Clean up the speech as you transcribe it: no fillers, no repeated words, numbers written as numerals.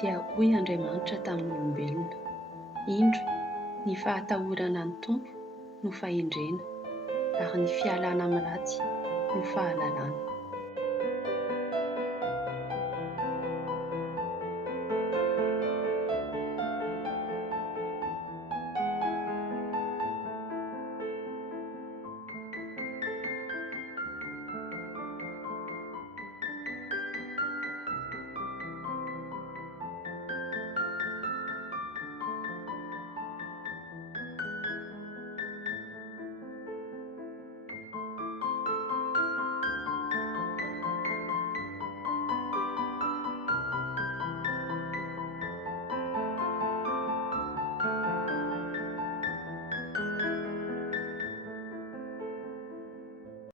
Dia hoy Andriamanitra tamin'ny olombelona, indro ny fahatahorana ny Tompo no fahendrena, ary ny fialana amin'ny ratsy no fahalalana.